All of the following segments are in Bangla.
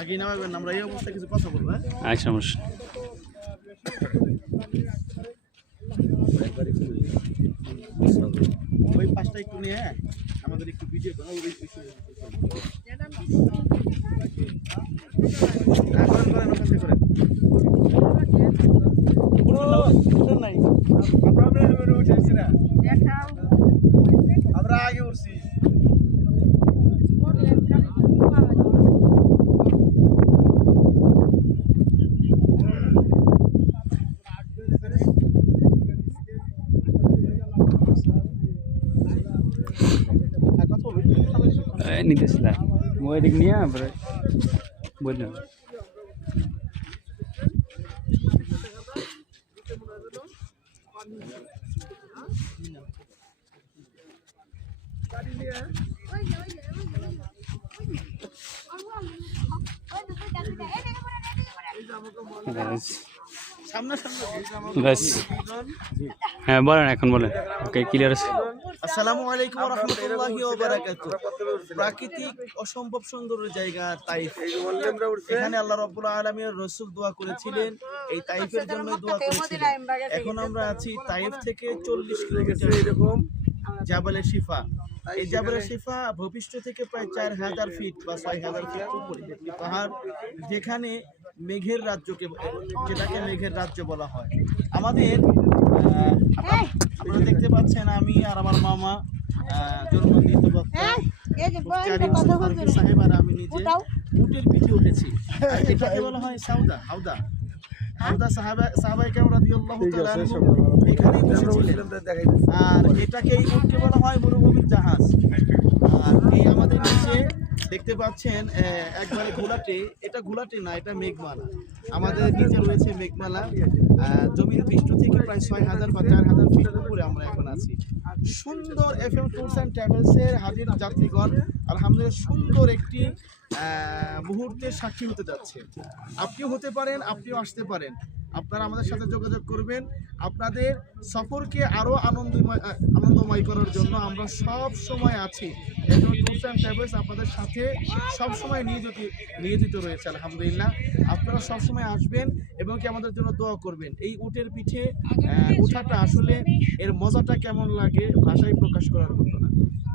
আগে নামাবেন, আমরা এই অবস্থায় কিছু কথা বলবো। আর সমস্যা ওই পাশটা একটু নিয়ে আমাদের একটু ভিডিও করো। ওই আমরা আগে উঠছি। নিতেছিলাম ওই দিক নিয়ে পরে বললাম ব্যাস হ্যাঁ বলেন এখন বলেন ওকে ক্লিয়ার আছে। আসসালামু আলাইকুম ওয়া রাহমাতুল্লাহি ওয়া বারাকাতুহু। প্রাকৃতিক অসম্ভব সুন্দর জায়গা তাইফ। এখানে আল্লাহ রাব্বুল আলামিনের রাসূল দোয়া করেছিলেন, এই তাইফের জন্য দোয়া করেছিলেন। এখন আমরা আছি তাইফ থেকে 40 কিলোমিটার এরকম জাবালে শিফা। এই জাবালে শিফা ভূপৃষ্ঠ থেকে প্রায় 4000 ফিট বা 6000 ফিট উপরে একটি পাহাড়, যেখানে মেঘের রাজ্যকে, যেটাকে মেঘের রাজ্য বলা হয়। আমাদের আপনারা দেখতে পাচ্ছেন আমি আর আমার মামা জন্মদিত সাহেব আর আমি নিজে উটের পিঠে উঠেছি। এটাকে বলা হয় সাউদা হাউদা হাউদা সাহাবায়ে কেরাম রাদিয়াল্লাহু তাআলা এখানেই বসেছিলেন। আর এটাকে এই উটকে বলা হয় মরুভূমির জাহাজ। আর এই আমাদের নিচে দেখতে পাচ্ছেন একবারে ঘোলাটে, এটা ঘোলাটে না, এটা মেঘমালা। আমাদের নিচে রয়েছে মেঘমালা। জমির পৃষ্ঠ থেকে প্রায় 6000 বা 4000 ফিট উপরে আমরা এখন আছি। সুন্দর FM ট্যুরস অ্যান্ড ট্রাভেলসের হাজির যাত্রীগণ, আলহামদুলিল্লাহ সুন্দর একটি মুহূর্তের সাক্ষী হতে যাচ্ছে। আপনিও হতে পারেন, আপনিও আসতে পারেন। আপনারা আমাদের সাথে যোগাযোগ করবেন। আপনাদের সফরকে আরও আনন্দময় করার জন্য আমরা সব সময় আছি। FM ট্যুরস অ্যান্ড ট্রাভেলস আপনাদের সাথে সব সময় নিয়োজিত রয়েছে। আলহামদুলিল্লাহ আপনারা সব সময় আসবেন এবং কি আমাদের জন্য দোয়া করবেন। এই উটের পিঠে ওঠাটা আসলে এর মজাটা কেমন লাগে ভাষায় প্রকাশ করার মতো না।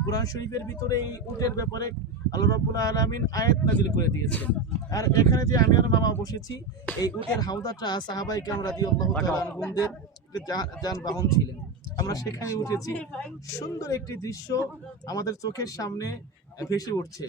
কুরআন শরীফের ভিতরে এই উটের ব্যাপারে আল্লাহ রাব্বুল আলামিন আয়াত নাযিল করে দিয়েছেন। আর এখানে যে আমি আর মামা বসেছি, এই উটের হাউদাটা সাহাবায়ে কেরাম রাদিয়াল্লাহু তাআলা আনহুদের যানবাহন ছিলেন। আমরা সেখানে উঠেছি। সুন্দর একটি দৃশ্য আমাদের চোখের সামনে ভেসে উঠছে।